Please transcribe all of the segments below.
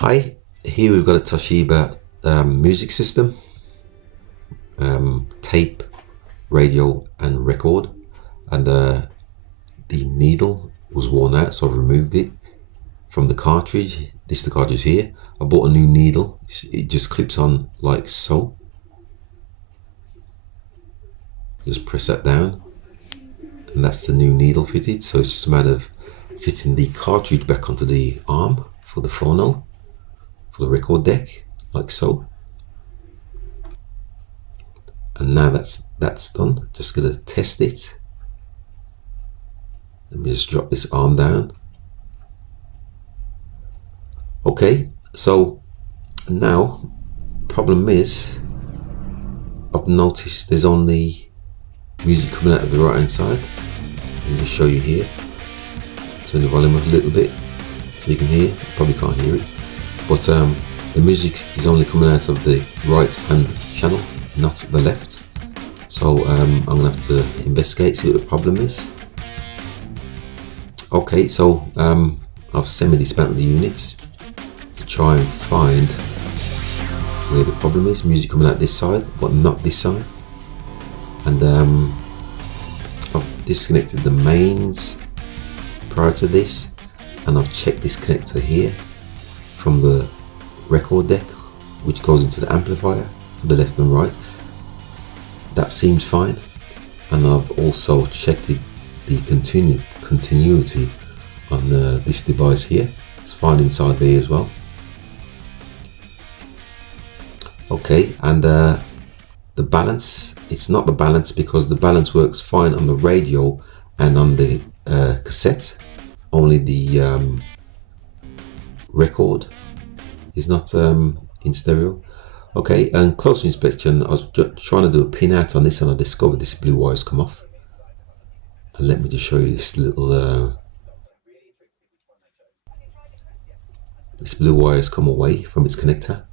Hi, here we've got a Toshiba music system, tape, radio and record, and the needle was worn out, so I've removed it from the cartridge. This is the cartridge here. I bought a new needle. It just clips on like so. Just press that down and that's the new needle fitted. So it's just a matter of fitting the cartridge back onto the arm for the phono, for the record deck, like so. And now that's done. Just gonna test it. Let me just drop this arm down. Okay, so now problem is I've noticed there's only music coming out of the right hand side. Let me just show you here. Turn the volume up a little bit so you can hear. You probably can't hear it, but the music is only coming out of the right hand channel, not the left. So I'm gonna have to investigate, see what the problem is. Okay, so I've semi-dismantled the unit to try and find where the problem is. Music coming out this side but not this side, and I've disconnected the mains prior to this, and I've checked this connector here from the record deck which goes into the amplifier for the left and right. That seems fine, and I've also checked the continuity on this device here. It's fine inside there as well. Okay, and the balance, it's not the balance because the balance works fine on the radio and on the cassette. Only the record is not in stereo. Okay, and close inspection, I was just trying to do a pin out on this and I discovered this blue wire's come off. And let me just show you this little this blue wire has come away from its connector.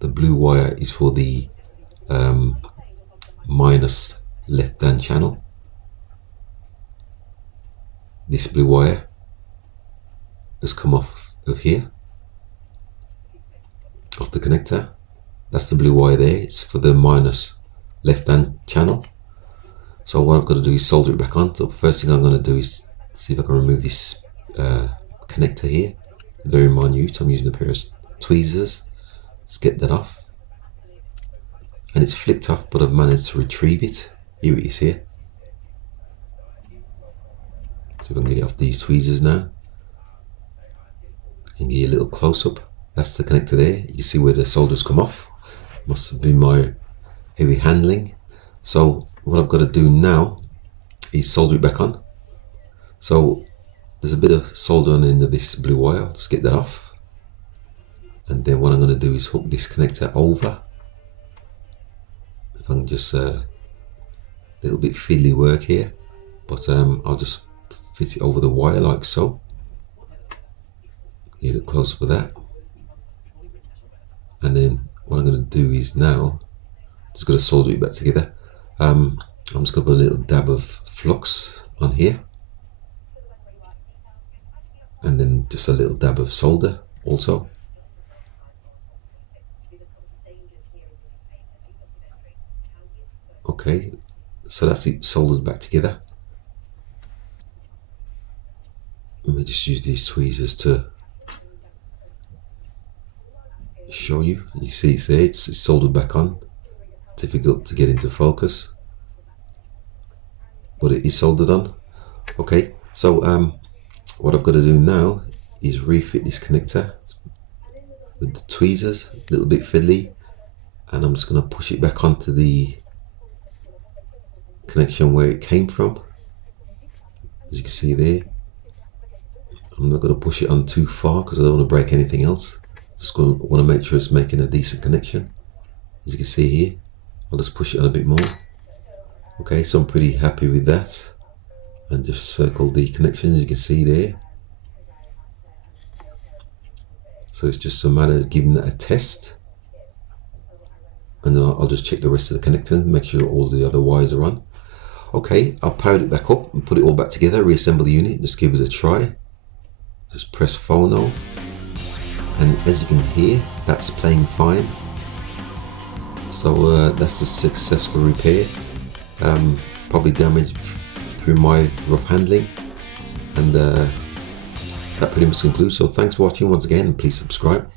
The blue wire is for the minus left hand channel. This blue wire has come off of here, off the connector. That's the blue wire there. It's for the minus left hand channel. So what I've got to do is solder it back on. So first thing I'm going to do is see if I can remove this connector here. Very minute. I'm using a pair of tweezers. Let's get that off. And it's flicked off, but I've managed to retrieve it. Here it is here. So if I can get it off these tweezers now. And get a little close up. That's the connector there. You see where the solder's come off. Must have been my heavy handling. So what I've got to do now is solder it back on. So there's a bit of solder on the end of this blue wire. I'll just get that off. And then what I'm going to do is hook this connector over. If I can just a little bit fiddly work here, but I'll just fit it over the wire like so. Get it close with that. And then what I'm going to do is now just going to solder it back together. I'm just going to put a little dab of flux on here, and then just a little dab of solder also. Okay, so that's it soldered back together. Let me just use these tweezers to show you. You see it's there, it's soldered back on. Difficult to get into focus, but it is soldered on. Okay, so what I've got to do now is refit this connector with the tweezers, a little bit fiddly, and I'm just going to push it back onto the connection where it came from. As you can see there, I'm not going to push it on too far because I don't want to break anything else. Just want to make sure it's making a decent connection. As you can see here, I'll just push it on a bit more. Okay, so I'm pretty happy with that. And just circle the connection, as you can see there. So it's just a matter of giving that a test. And then I'll just check the rest of the connector and make sure all the other wires are on. Okay, I'll power it back up and put it all back together, reassemble the unit, just give it a try. Just press phono, and as you can hear, that's playing fine. So that's a successful repair. Probably damaged through my rough handling, and that pretty much concludes. So thanks for watching once again, and please subscribe.